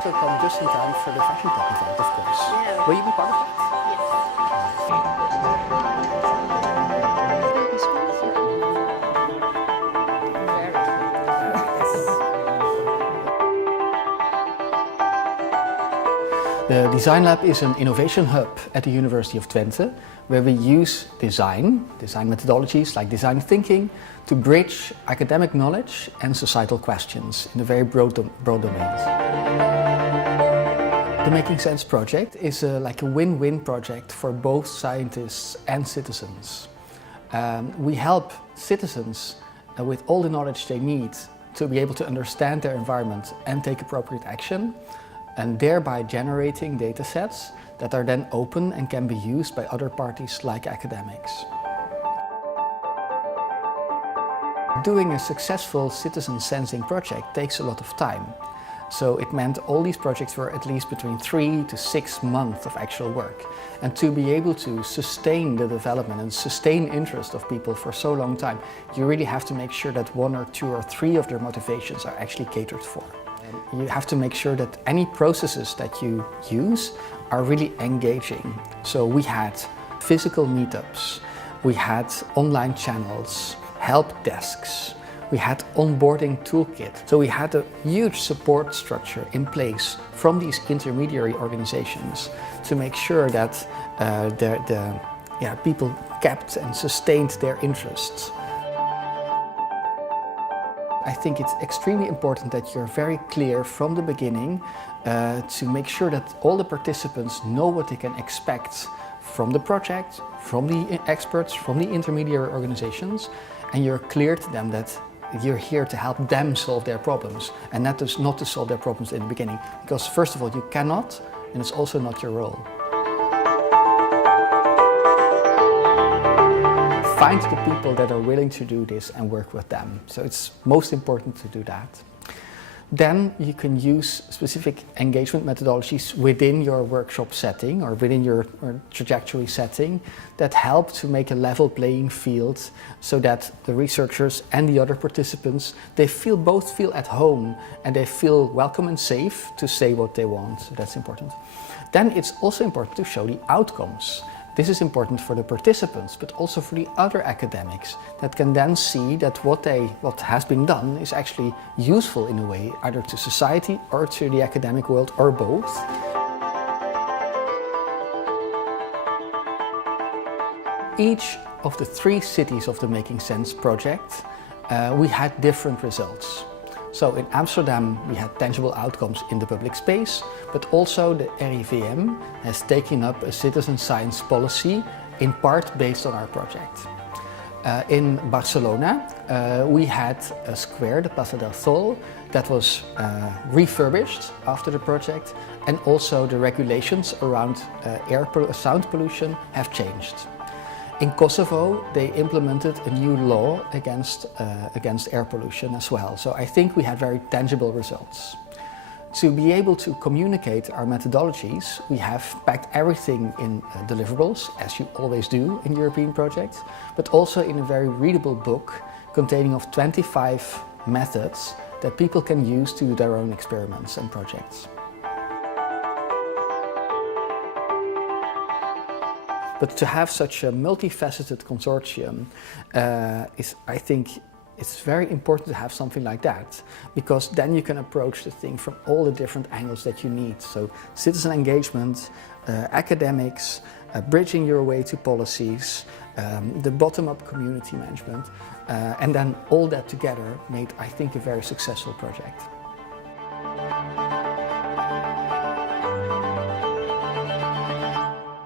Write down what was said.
Still come just in time for the Fashion Tech event, of course. Yeah. Will you be part of that? The Design Lab is an innovation hub at the University of Twente, where we use design methodologies like design thinking, to bridge academic knowledge and societal questions in a very broad domains. The Making Sense project is like a win-win project for both scientists and citizens. We help citizens with all the knowledge they need to be able to understand their environment and take appropriate action, and thereby generating datasets that are then open and can be used by other parties like academics. Doing a successful citizen sensing project takes a lot of time. So it meant all these projects were at least between 3 to 6 months of actual work. And to be able to sustain the development and sustain interest of people for so long time, you really have to make sure that 1 or 2 or 3 of their motivations are actually catered for. You have to make sure that any processes that you use are really engaging. So we had physical meetups, we had online channels, help desks, we had onboarding toolkit. So we had a huge support structure in place from these intermediary organizations to make sure that people kept and sustained their interests. I think it's extremely important that you're very clear from the beginning to make sure that all the participants know what they can expect from the project, from the experts, from the intermediary organizations, and you're clear to them that you're here to help them solve their problems, and that is not to solve their problems in the beginning, because first of all you cannot, and it's also not your role. Find the people that are willing to do this and work with them. So it's most important to do that. Then you can use specific engagement methodologies within your workshop setting or within your trajectory setting that help to make a level playing field so that the researchers and the other participants, they both feel at home and they feel welcome and safe to say what they want. So that's important. Then it's also important to show the outcomes. This is important for the participants, but also for the other academics that can then see that what has been done is actually useful in a way, either to society or to the academic world, or both. Each of the 3 cities of the Making Sense project, we had different results. So in Amsterdam we had tangible outcomes in the public space, but also the RIVM has taken up a citizen science policy, in part based on our project. In Barcelona we had a square, the Plaza del Sol, that was refurbished after the project, and also the regulations around sound pollution have changed. In Kosovo, they implemented a new law against air pollution as well. So I think we had very tangible results. To be able to communicate our methodologies, we have packed everything in deliverables, as you always do in European projects, but also in a very readable book containing of 25 methods that people can use to do their own experiments and projects. But to have such a multifaceted consortium I think it's very important to have something like that, because then you can approach the thing from all the different angles that you need. So citizen engagement, academics, bridging your way to policies, the bottom-up community management, and then all that together made, I think, a very successful project.